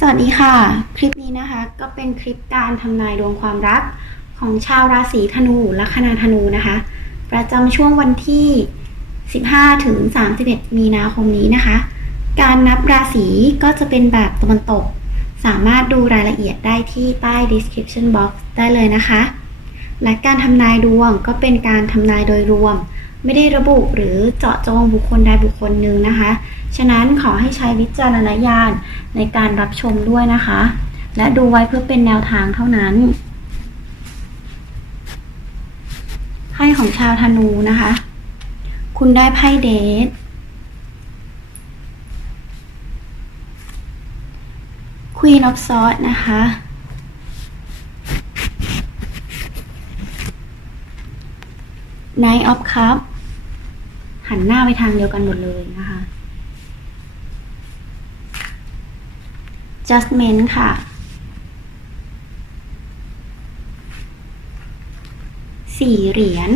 สวัสดีค่ะ คลิปนี้นะคะก็เป็นคลิปการทำนายดวงความรักของชาวราศีธนูลัคนาธนูนะคะ ประจำช่วงวันที่ 15 ถึง 31 มีนาคมนี้นะคะ การนับราศีก็จะเป็นแบบตะวันตก สามารถดูรายละเอียดได้ที่ใต้ description box ได้เลยนะคะ และการทำนายดวงก็เป็นการทำนายโดยรวม ไม่ได้ระบุหรือเจาะจงบุคคลใดบุคคลหนึ่งนะคะ ฉะนั้นขอให้ใช้วิจารณญาณในการรับชมด้วยนะคะ และดูไว้เพื่อเป็นแนวทางเท่านั้นไพ่ของชาวธนูนะคะ คุณได้ไพ่เดท Queen of Swords นะคะ n i g h t of Cup หันหน้าไปทางเดียวกันหมดเลยนะคะ Judgment ค่ะ สี่เหรียญ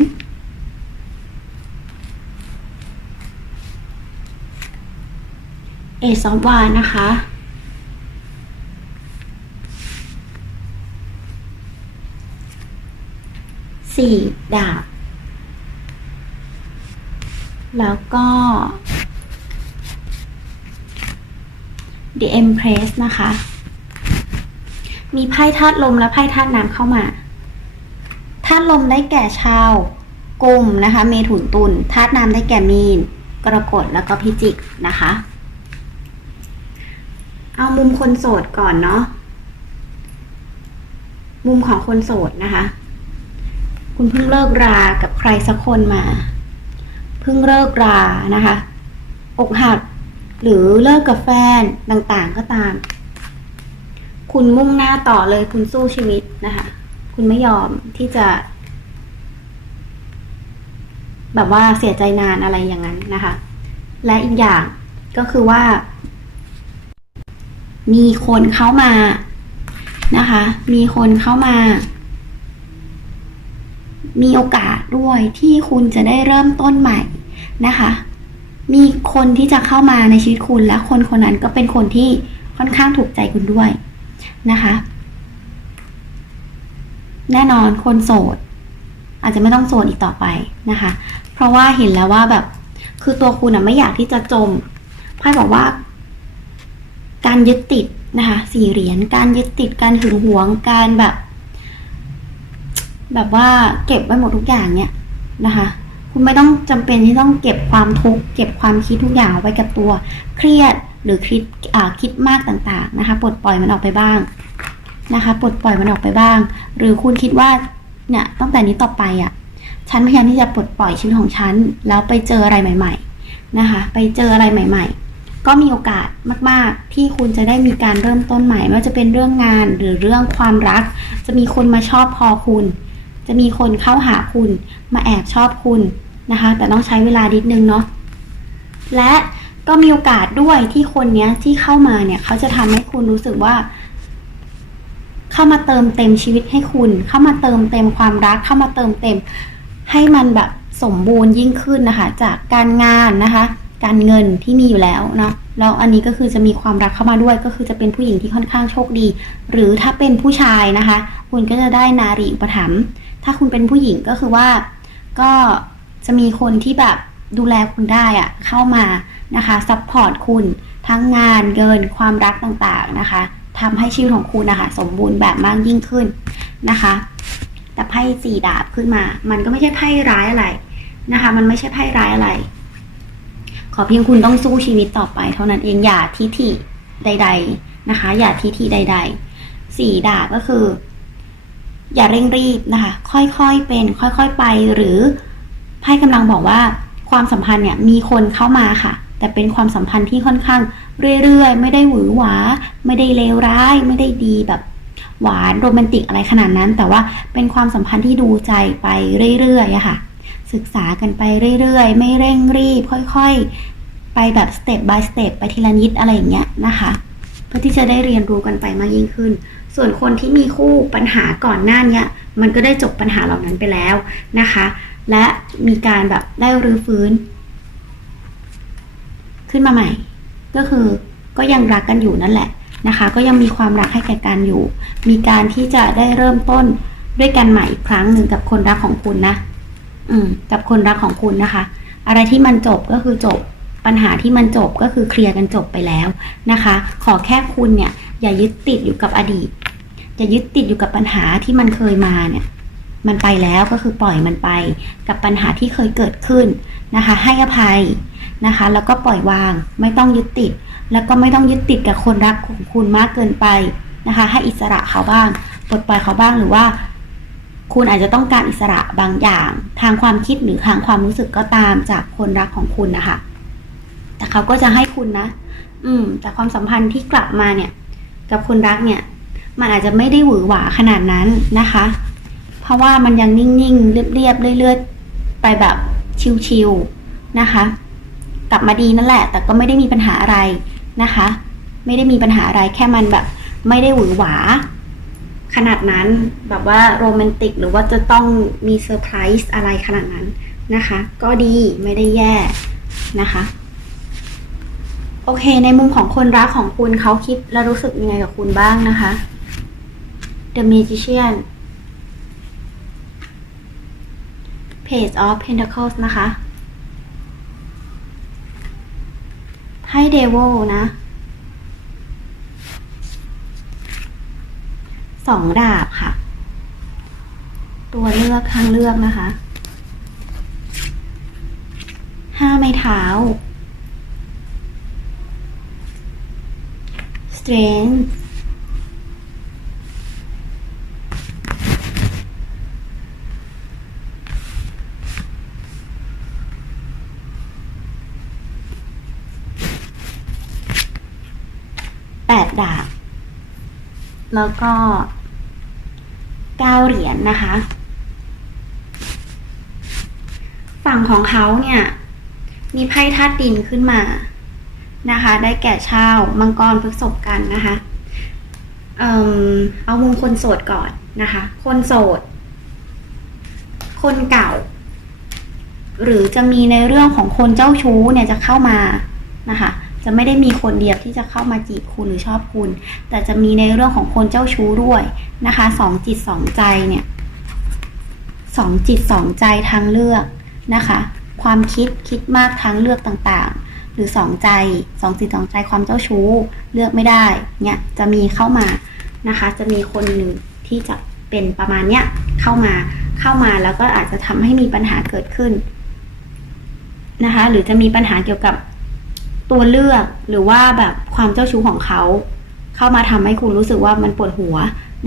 เอซอฟวานนะคะ สี่ดาบ แล้วก็ The Empress นะคะ มีไพ่ธาตุลมและไพ่ธาตุน้ำเข้ามาธาตุลมได้แก่ชาวกุมนะคะ เมถุนตุลธาตุน้ำได้แก่มีน กรกฎแล้วก็พิจิกนะคะ เอามุมคนโสดก่อนเนาะมุมของคนโสดนะคะ คุณเพิ่งเลิกรากับใครสักคนมา พิ่งเลิกรานะคะอกหักหรือเลิกกับแฟนต่างๆก็ตาม คุณมุ่งหน้าต่อเลยคุณสู้ชีวิตนะคะ คุณไม่ยอมที่จะ แบบว่าเสียใจนานอะไรอย่างนั้นนะคะ และอีกอย่างก็คือว่า มีคนเข้ามานะคะ มีคนเข้ามา มีโอกาสด้วยที่คุณจะได้เริ่มต้นใหม่ นะคะ มีคนที่จะเข้ามาในชีวิตคุณและคนคนนั้นก็เป็นคนที่ค่อนข้างถูกใจคุณด้วยนะคะ แน่นอนคนโสด อาจจะไม่ต้องโสดอีกต่อไปนะคะ เพราะว่าเห็นแล้วว่าแบบคือตัวคุณอะไม่อยากที่จะจมไพ่บอกว่า การยึดติดนะคะสี่เหรียญการยึดติดการหึงหวงการแบบ แบบว่าเก็บไว้หมดทุกอย่างเนี่ยนะคะ คุณไม่ต้องจำเป็นที่ต้องเก็บความทุกข์เก็บความคิดทุกอย่างเอาไว้กับตัว เครียดหรือคิดคิดมากต่างๆนะคะ ปลดปล่อยมันออกไปบ้างนะคะปลดปล่อยมันออกไปบ้าง หรือคุณคิดว่าเนี่ยตั้งแต่นี้ต่อไปอะ่ะฉันพยายามที่จะปลดปล่อยชีวิตของฉันแล้วไปเจออะไรใหม่ ๆนะคะ ไปเจออะไรใหม่ ๆ ก็มีโอกาสมาก ๆ ที่คุณจะได้มีการเริ่มต้นใหม่ไม่ว่าจะเป็นเรื่องงานหรือเรื่องความรัก จะมีคนมาชอบพอคุณ จะมีคนเข้าหาคุณมาแอบชอบคุณนะคะ แต่ต้องใช้เวลาดิดนึงเนาะและก็มีโอกาสด้วยที่คนเนี้ยที่เข้ามาเนี่ยเขาจะทำให้คุณรู้สึกว่า เข้ามาเติมเต็มชีวิตให้คุณ เข้ามาเติมเต็มความรัก เข้ามาเติมเต็ม ให้มันแบบสมบูรณ์ยิ่งขึ้นนะคะ จากการงานนะคะ การเงินที่มีอยู่แล้วเนาะแล้วอันนี้ก็คือจะมีความรักเข้ามาด้วยก็คือจะเป็นผู้หญิงที่ค่อนข้างโชคดี หรือถ้าเป็นผู้ชายนะคะ คุณก็จะได้นารีอุปถัมภ์ ถ้าคุณเป็นผู้หญิงก็คือว่า ก็จะมีคนที่แบบดูแลคุณได้อะเข้ามานะคะซัพพอร์ตคุณทั้งงานเงินความรักต่างๆนะคะทำให้ชีวิตของคุณนะคะสมบูรณ์แบบมากยิ่งขึ้นนะคะ แต่ไพ่สี่ดาบขึ้นมา มันก็ไม่ใช่ไพ่ร้ายอะไรนะคะ มันไม่ใช่ไพ่ร้ายอะไร ขอเพียงคุณต้องสู้ชีวิตต่อไป เท่านั้นเองอย่าทิฐิใด ๆนะคะ อย่าทิฐิใด ๆสี่ดาบก็คือ อย่าเร่งรีบนะคะ ค่อยๆเป็น ค่อยๆไป หรือไพ่กำลังบอกว่า ความสัมพันธ์เนี่ยมีคนเข้ามาค่ะ แต่เป็นความสัมพันธ์ที่ค่อนข้างเรื่อยๆ ไม่ได้หวือหวา ไม่ได้เลวร้าย ไม่ได้ดีแบบหวานโรแมนติกอะไรขนาดนั้น แต่ว่าเป็นความสัมพันธ์ที่ดูใจไปเรื่อยๆค่ะ ศึกษากันไปเรื่อยๆ ไม่เร่งรีบ ค่อยๆ ไปแบบสเต็ป by สเต็ปไปทีละนิดอะไรอย่างเงี้ยนะคะ เพื่อที่จะได้เรียนรู้กันไปมากยิ่งขึ้น ส่วนคนที่มีคู่ปัญหาก่อนหน้านี้มันก็ได้จบปัญหาเหล่านั้นไปแล้วนะคะ และมีการแบบได้รื้อฟื้น ขึ้นมาใหม่ ก็คือก็ยังรักกันอยู่นั่นแหละนะคะ ก็ยังมีความรักให้แก่กันอยู่ มีการที่จะได้เริ่มต้นด้วยกันใหม่อีกครั้งหนึ่งกับคนรักของคุณนะ อืม กับคนรักของคุณนะคะ อะไรที่มันจบก็คือจบปัญหาที่มันจบก็คือเคลียร์กันจบไปแล้วนะคะ ขอแค่คุณเนี่ยอย่ายึดติดอยู่กับอดีต อย่ายึดติดอยู่กับปัญหาที่มันเคยมาเนี่ยมันไปแล้วก็คือปล่อยมันไป กับปัญหาที่เคยเกิดขึ้นนะคะ ให้อภัยนะคะ แล้วก็ปล่อยวางไม่ต้องยึดติด แล้วก็ไม่ต้องยึดติดกับคนรักของคุณมากเกินไปนะคะ ให้อิสระเขาบ้างปลดปล่อยเขาบ้างหรือว่า คุณอาจจะต้องการอิสระบางอย่าง ทางความคิดหรือทางความรู้สึกก็ตามจากคนรักของคุณนะคะ แต่เขาก็จะให้คุณนะ อืม แต่ความสัมพันธ์ที่กลับมาเนี่ย กับคนรักเนี่ย มันอาจจะไม่ได้หวือหวาขนาดนั้นนะคะ เพราะว่ามันยังนิ่งๆ เรียบๆเรื่อยๆ ไปแบบชิวๆนะคะ กลับมาดีนั่นแหละ แต่ก็ไม่ได้มีปัญหาอะไรนะคะ ไม่ได้มีปัญหาอะไรแค่มันแบบไม่ได้หวือหวา ขนาดนั้นแบบว่าโรแมนติกหรือว่าจะต้องมีเซอร์ไพรส์อะไรขนาดนั้นนะคะ ก็ดีไม่ได้แย่นะคะโอเค ในมุมของคนรักของคุณเขาคิดและรู้สึกยังไงกับคุณบ้างนะคะ The Magician Page of Pentacles นะคะไพ่ Devil นะสองดาบค่ะ ตัวเลือกทางเลือกนะคะ ห้าไม้เท้า strength แปดดาบ แล้วก็เก้าเหรียญนนะคะ ฝั่งของเขาเนี่ย มีไพ่ธาตุดินขึ้นมานะคะ ได้แก่ชาวมังกรพฤกษภกันนะคะเอ่มเอามุมคนโสดก่อนนะคะ คนโสด คนเก่า หรือจะมีในเรื่องของคนเจ้าชู้เนี่ยจะเข้ามานะคะ จะไม่ได้มีคนเดียวที่จะเข้ามาจีบคุณหรือชอบคุณ แต่จะมีในเรื่องของคนเจ้าชู้ด้วยนะคะสองจิตสองใจเนี่ยสองจิตสองใจทางเลือกนะคะ ความคิดคิดมากทางเลือกต่างๆ หรือสองใจสองจิตสองใจความเจ้าชู้เลือกไม่ได้เนี่ยจะมีเข้ามานะคะ จะมีคนหนึ่งที่จะเป็นประมาณเนี้ยเข้ามาเข้ามาแล้วก็อาจจะทำให้มีปัญหาเกิดขึ้นนะคะ หรือจะมีปัญหาเกี่ยวกับ ตัวเลือกหรือว่าแบบความเจ้าชู้ของเขา เข้ามาทำให้คุณรู้สึกว่ามันปวดหัว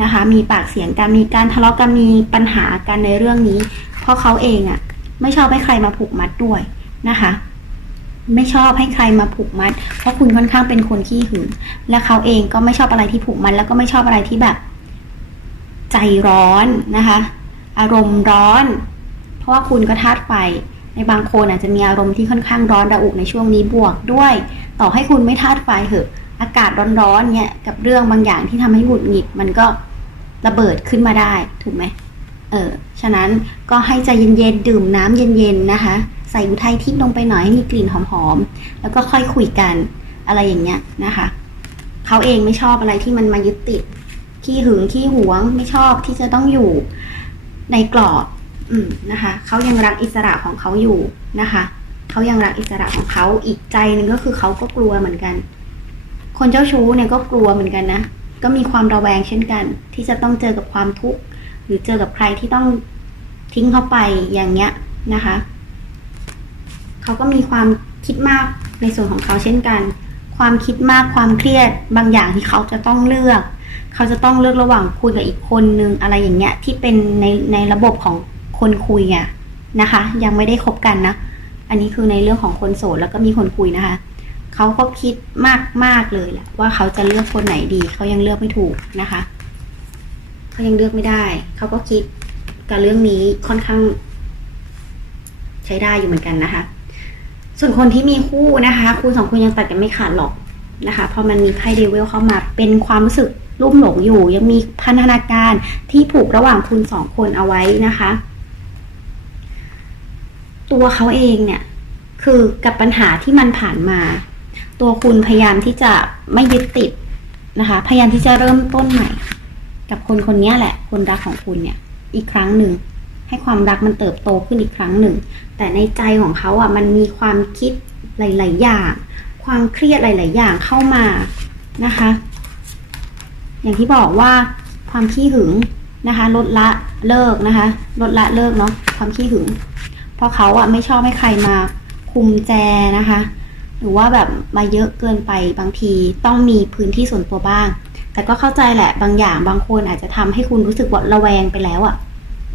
นะคะ มีปากเสียงกันมีการทะเลาะกันมีปัญหากันในเรื่องนี้ เพราะเขาเองอะ่ะ ไม่ชอบให้ใครมาผูกมัดด้วยนะคะ ไม่ชอบให้ใครมาผูกมัด เพราะคุณค่อนข้างเป็นคนขี้หึงและเขาเองก็ไม่ชอบอะไรที่ผูกมัดแล้วก็ไม่ชอบอะไรที่แบบ ใจร้อนนะคะ อารมณ์ร้อน เพราะว่าคุณก็ธาตุไฟ ในบางคนอาจจะมีอารมณ์ที่ค่อนข้างร้อนระอุในช่วงนี้บวกด้วย ต่อให้คุณไม่ธาตุไฟเหอะ อากาศร้อนๆเนี่ยกับเรื่องบางอย่างที่ทำให้หงุดหงิดมันก็ระเบิดขึ้นมาได้ถูกไหมเออฉะนั้นก็ให้ใจเย็นๆดื่มน้ำเย็นๆนะคะ ใส่อุทัยทิพย์ลงไปหน่อยให้มีกลิ่นหอมๆแล้วก็ค่อยคุยกันอะไรอย่างเงี้ยนะคะเขาเองไม่ชอบอะไรที่มันมายึดติดขี้หึงขี้หวงไม่ชอบที่จะต้องอยู่ในกรอบ อืมนะคะเขายังรักอิสระของเขาอยู่นะคะเขายังรักอิสระของเขาอีกใจหนึ่งก็คือเขาก็กลัวเหมือนกัน คนเจ้าชู้เนี่ยก็กลัวเหมือนกันนะก็มีความระแวงเช่นกัน ที่จะต้องเจอกับความทุกข์หรือเจอกับใครที่ต้องทิ้งเขาไปอย่างเงี้ยนะคะเขาก็มีความคิดมากในส่วนของเขาเช่นกัน ความคิดมากความเครียดบางอย่างที่เขาจะต้องเลือก เขาจะต้องเลือกระหว่างคุยกับอีกคนนึงอะไรอย่างเงี้ยที่เป็นในในระบบของ คนคุยอะนะคะ ยังไม่ได้คบกันนะ อันนี้คือในเรื่องของคนโสดแล้วก็มีคนคุยนะคะเขาก็คิดมากมากเลยแหละว่าเขาจะเลือกคนไหนดีเขายังเลือกไม่ถูกนะคะเขายังเลือกไม่ได้เขาก็คิดกับเรื่องนี้ค่อนข้าง ใช้ได้อยู่เหมือนกันนะคะ ส่วนคนที่มีคู่นะคะคุณสองคนยังตัดกันไม่ขาดหรอกนะคะพอมันมีไพ่เดวิลเข้ามาเป็นความรู้สึกรุ่มหลงอยู่ ยังมีพันธนาการที่ผูกระหว่างคุณสองคนเอาไว้นะคะ ตัวเขาเองเนี่ย คือกับปัญหาที่มันผ่านมา ตัวคุณพยายามที่จะไม่ยึดติดนะคะ พยายามที่จะเริ่มต้นใหม่ กับคนคนนี้แหละ คนรักของคุณเนี่ย อีกครั้งหนึ่งให้ความรักมันเติบโตขึ้นอีกครั้งหนึ่ง แต่ในใจของเขาอะมันมีความคิดหลาย ๆ อย่าง ความเครียดหลาย ๆ อย่างเข้ามานะคะ อย่างที่บอกว่าความขี้หึงนะคะ ลดละเลิกนะคะ ลดละเลิกเนาะความขี้หึง ราะเขาอะไม่ชอบให้ใครมาคุมแจนะคะ หรือว่าแบบมาเยอะเกินไปบางทีต้องมีพื้นที่ส่วนตัวบ้าง แต่ก็เข้าใจแหละบางอย่างบางคนอาจจะทำให้คุณรู้สึกว่าระแวงไปแล้วอะ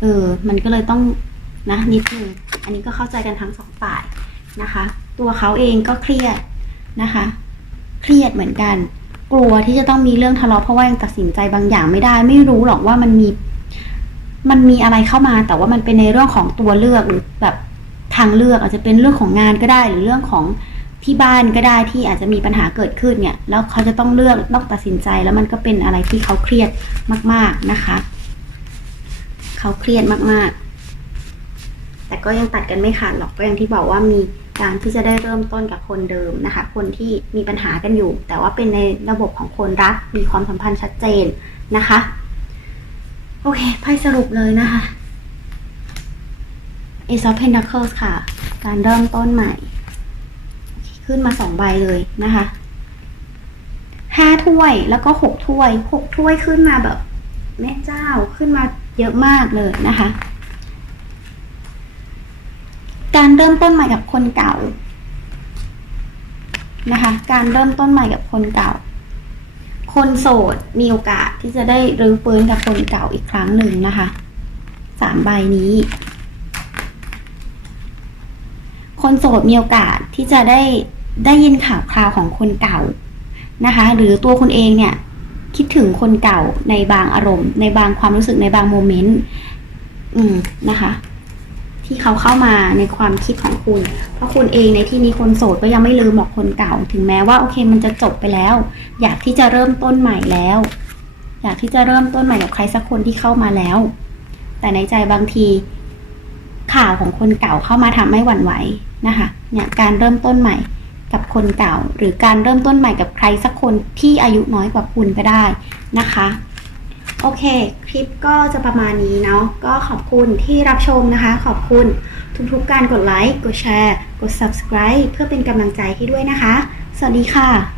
เออ มันก็เลยต้องนะนิดนึงอันนี้ก็เข้าใจกันทั้งสองฝ่ายนะคะ ตัวเขาเองก็เครียดนะคะ เครียดเหมือนกัน กลัวที่จะต้องมีเรื่องทะเลาะเพราะว่ายังตัดสินใจบางอย่างไม่ได้ ไม่รู้หรอกว่ามันมี มันมีอะไรเข้ามาแต่ว่ามันเป็นในเรื่องของตัวเลือกหรือแบบทางเลือกอาจจะเป็นเรื่องของงานก็ได้ หรือเรื่องของที่บ้านก็ได้ที่อาจจะมีปัญหาเกิดขึ้นเนี่ย แล้วเขาจะต้องเลือกต้องตัดสินใจแล้วมันก็เป็นอะไรที่เขาเครียดมาก ๆนะคะ เขาเครียดมากๆ แต่ก็ยังตัดกันไม่ขาดหรอกก็อย่างที่บอกว่ามีการที่จะได้เริ่มต้นกับคนเดิมนะคะ คนที่มีปัญหากันอยู่ แต่ว่าเป็นในระบบของคนรักมีความสัมพันธ์ชัดเจนนะคะ โอเค ไพ่สรุปเลยนะคะ Ace of Pentacles ค่ะ การเริ่มต้นใหม่ ขึ้นมาสองใบเลยนะคะห้าถ้วยแล้วก็หกถ้วยหกถ้วยขึ้นมาแบบ แม่เจ้าขึ้นมาเยอะมากเลยนะคะ การเริ่มต้นใหม่กับคนเก่านะคะ การเริ่มต้นใหม่กับคนเก่า คนโสดมีโอกาสที่จะได้รื้อฟื้นกับคนเก่าอีกครั้งหนึ่งนะคะสามใบนี้ คนโสดมีโอกาสที่จะได้ได้ยินข่าวคราวของคนเก่านะคะ หรือตัวคุณเองเนี่ยคิดถึงคนเก่าในบางอารมณ์ ในบางความรู้สึกในบางโมเมนต์ อืมนะคะ ที่เขาเข้ามาในความคิดของคุณ เพราะคุณเองในที่นี้คนโสดก็ยังไม่ลืมบอกคนเก่า ถึงแม้ว่าโอเคมันจะจบไปแล้ว อยากที่จะเริ่มต้นใหม่แล้ว อยากที่จะเริ่มต้นใหม่กับใครสักคนที่เข้ามาแล้ว แต่ในใจบางทีข่าวของคนเก่าเข้ามาทำให้หวั่นไหวนะคะเนี่ยการเริ่มต้นใหม่กับคนเก่า หรือการเริ่มต้นใหม่กับใครสักคนที่อายุน้อยกว่าคุณก็ได้นะคะ โอเค คลิปก็จะประมาณนี้เนาะ ก็ขอบคุณที่รับชมนะคะ ขอบคุณทุกๆการกดไลค์ กดแชร์ กด subscribe เพื่อเป็นกำลังใจให้ด้วยนะคะ สวัสดีค่ะ